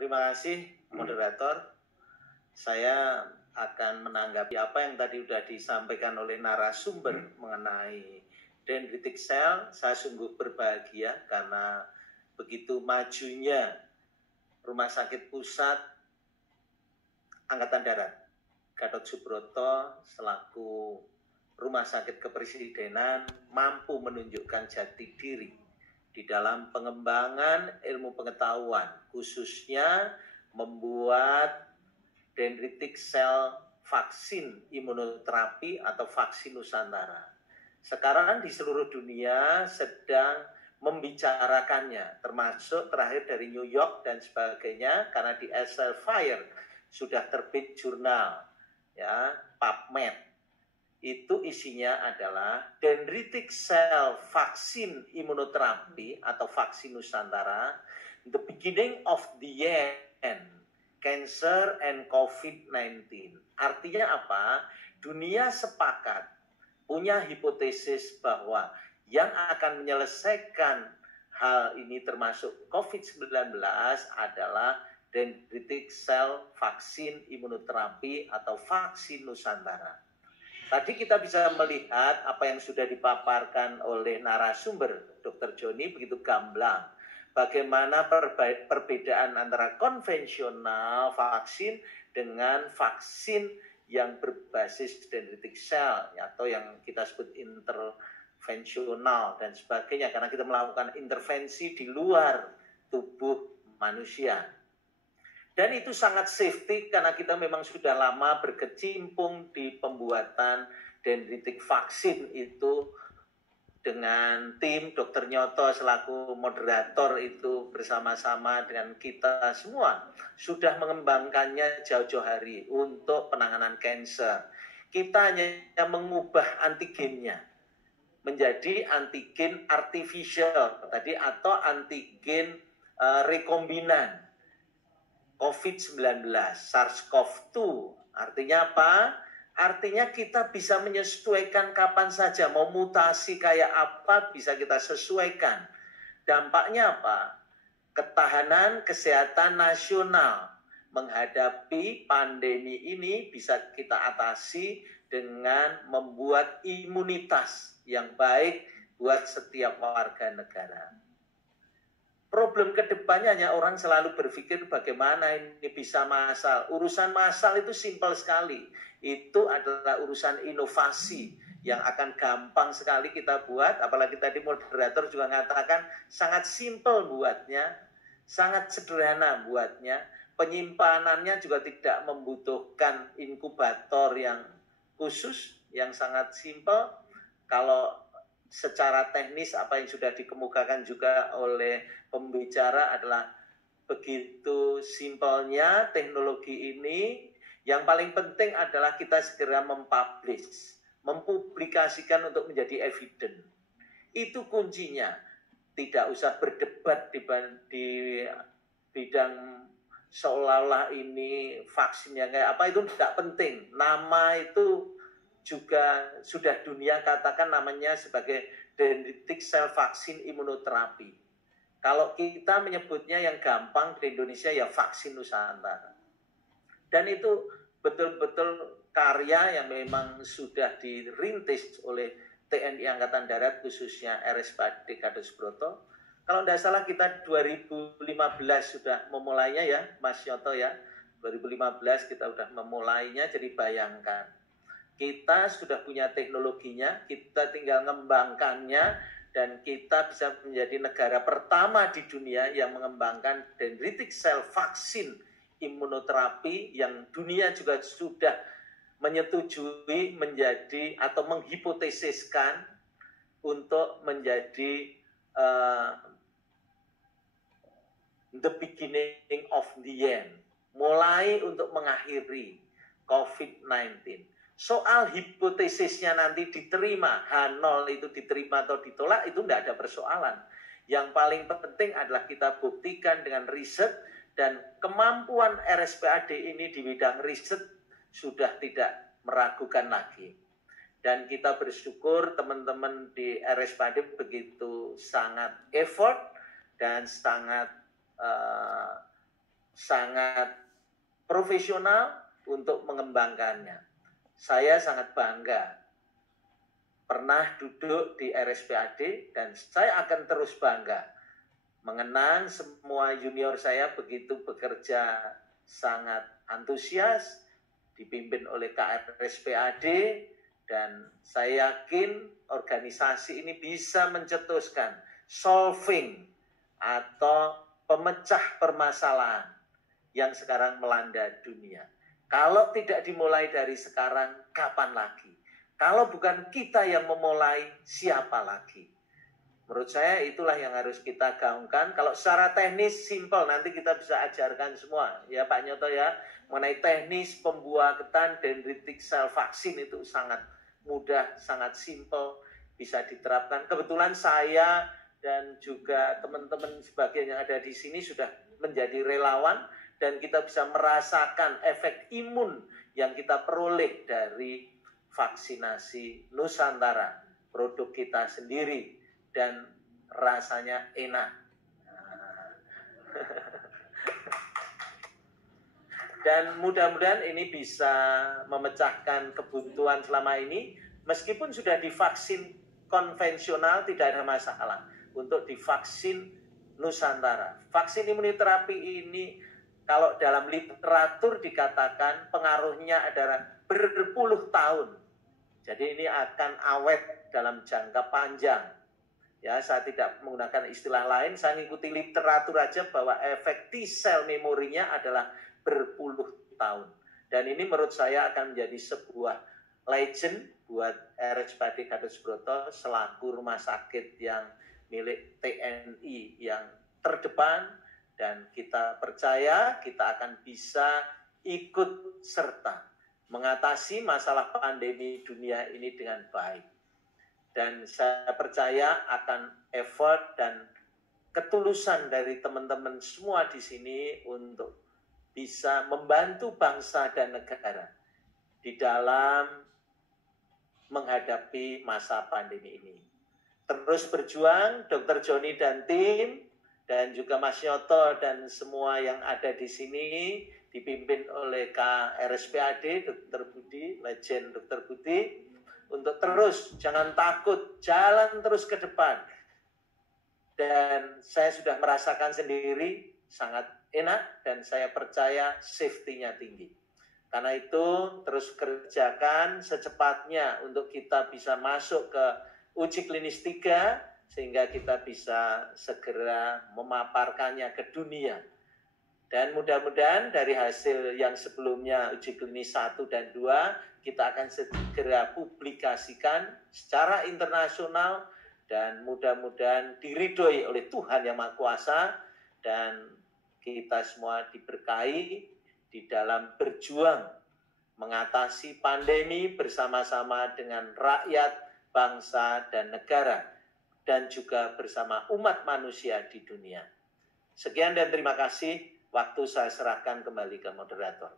Terima kasih, moderator. Saya akan menanggapi apa yang tadi sudah disampaikan oleh narasumber mengenai dendritic cell. Saya sungguh berbahagia karena begitu majunya Rumah Sakit Pusat Angkatan Darat Gatot Subroto selaku Rumah Sakit Kepresidenan mampu menunjukkan jati diri di dalam pengembangan ilmu pengetahuan, khususnya membuat dendritic cell vaksin imunoterapi atau vaksin Nusantara. Sekarang di seluruh dunia sedang membicarakannya, termasuk terakhir dari New York dan sebagainya, karena di Elsevier sudah terbit jurnal, ya, PubMed. Itu isinya adalah dendritic cell vaksin imunoterapi atau vaksin Nusantara, the beginning of the end, cancer and COVID-19. Artinya apa? Dunia sepakat, punya hipotesis bahwa yang akan menyelesaikan hal ini termasuk COVID-19 adalah dendritic cell vaksin imunoterapi atau vaksin Nusantara. Tadi kita bisa melihat apa yang sudah dipaparkan oleh narasumber Dr. Joni begitu gamblang. Bagaimana perbedaan antara konvensional vaksin dengan vaksin yang berbasis dendritic cell atau yang kita sebut intervensional dan sebagainya, karena kita melakukan intervensi di luar tubuh manusia. Dan itu sangat safety karena kita memang sudah lama berkecimpung di pembuatan dendritic vaksin itu dengan tim Dr. Nyoto selaku moderator itu bersama-sama dengan kita semua sudah mengembangkannya jauh-jauh hari untuk penanganan kanker. Kita hanya mengubah antigennya menjadi antigen artificial tadi atau antigen rekombinan COVID-19, SARS-CoV-2. Artinya apa? Artinya kita bisa menyesuaikan kapan saja, mau mutasi kayak apa bisa kita sesuaikan. Dampaknya apa? Ketahanan kesehatan nasional menghadapi pandemi ini bisa kita atasi dengan membuat imunitas yang baik buat setiap warga negara. Problem kedepannya hanya orang selalu berpikir bagaimana ini bisa massal. Urusan massal itu simpel sekali. Itu adalah urusan inovasi yang akan gampang sekali kita buat. Apalagi tadi moderator juga mengatakan sangat simpel buatnya, sangat sederhana buatnya. Penyimpanannya juga tidak membutuhkan inkubator yang khusus, yang sangat simpel. Kalau secara teknis apa yang sudah dikemukakan juga oleh pembicara adalah begitu simpelnya teknologi ini. Yang paling penting adalah kita segera mempublikasikan untuk menjadi evidence. Itu kuncinya. Tidak usah berdebat di bidang seolah-olah ini vaksinnya kayak apa, itu tidak penting. Nama itu juga sudah dunia katakan namanya sebagai dendritic cell vaksin imunoterapi. Kalau kita menyebutnya yang gampang di Indonesia ya vaksin Nusantara. Dan itu betul-betul karya yang memang sudah dirintis oleh TNI Angkatan Darat khususnya RSPAD Gatot Subroto. Kalau tidak salah kita 2015 sudah memulainya ya Mas Nyoto ya. 2015 kita sudah memulainya, jadi bayangkan. Kita sudah punya teknologinya, kita tinggal mengembangkannya, dan kita bisa menjadi negara pertama di dunia yang mengembangkan dendritic cell vaksin imunoterapi yang dunia juga sudah menyetujui menjadi atau menghipotesiskan untuk menjadi the beginning of the end, mulai untuk mengakhiri COVID-19. Soal hipotesisnya nanti diterima, H0 itu diterima atau ditolak, itu tidak ada persoalan. Yang paling penting adalah kita buktikan dengan riset, dan kemampuan RSPAD ini di bidang riset sudah tidak meragukan lagi. Dan kita bersyukur teman-teman di RSPAD begitu sangat effort dan sangat sangat profesional untuk mengembangkannya. Saya sangat bangga pernah duduk di RSPAD dan saya akan terus bangga mengenang semua junior saya begitu bekerja sangat antusias, dipimpin oleh KRSPAD, dan saya yakin organisasi ini bisa mencetuskan solving atau pemecah permasalahan yang sekarang melanda dunia. Kalau tidak dimulai dari sekarang, kapan lagi? Kalau bukan kita yang memulai, siapa lagi? Menurut saya itulah yang harus kita gaungkan. Kalau secara teknis simple, nanti kita bisa ajarkan semua. Ya Pak Nyoto ya, mengenai teknis pembuatan dendritic cell vaksin itu sangat mudah, sangat simple, bisa diterapkan. Kebetulan saya dan juga teman-teman sebagian yang ada di sini sudah menjadi relawan, dan kita bisa merasakan efek imun yang kita peroleh dari vaksinasi Nusantara, produk kita sendiri, dan rasanya enak. Dan mudah-mudahan ini bisa memecahkan kebutuhan selama ini, meskipun sudah divaksin konvensional tidak ada masalah untuk divaksin Nusantara. Vaksin imunoterapi ini kalau dalam literatur dikatakan pengaruhnya adalah berpuluh tahun. Jadi ini akan awet dalam jangka panjang. Ya, saya tidak menggunakan istilah lain, saya mengikuti literatur aja bahwa efek T-cell memorinya adalah berpuluh tahun. Dan ini menurut saya akan menjadi sebuah legend buat RSPAD Gatot Subroto selaku rumah sakit yang milik TNI yang terdepan, dan kita percaya kita akan bisa ikut serta mengatasi masalah pandemi dunia ini dengan baik. Dan saya percaya akan effort dan ketulusan dari teman-teman semua di sini untuk bisa membantu bangsa dan negara di dalam menghadapi masa pandemi ini. Terus berjuang, Dr. Joni dan tim, dan juga Mas Nyoto dan semua yang ada di sini, dipimpin oleh KRSPAD, Dr. Budi, legend Dr. Budi, untuk terus, jangan takut, jalan terus ke depan. Dan saya sudah merasakan sendiri, sangat enak, dan saya percaya safety-nya tinggi. Karena itu, terus kerjakan secepatnya untuk kita bisa masuk ke uji klinis 3, sehingga kita bisa segera memaparkannya ke dunia. Dan mudah-mudahan dari hasil yang sebelumnya uji klinis 1 dan 2, kita akan segera publikasikan secara internasional, dan mudah-mudahan diridhoi oleh Tuhan Yang Maha Kuasa, dan kita semua diberkahi di dalam berjuang mengatasi pandemi bersama-sama dengan rakyat, bangsa, dan negara, dan juga bersama umat manusia di dunia. Sekian dan terima kasih. Waktu saya serahkan kembali ke moderator.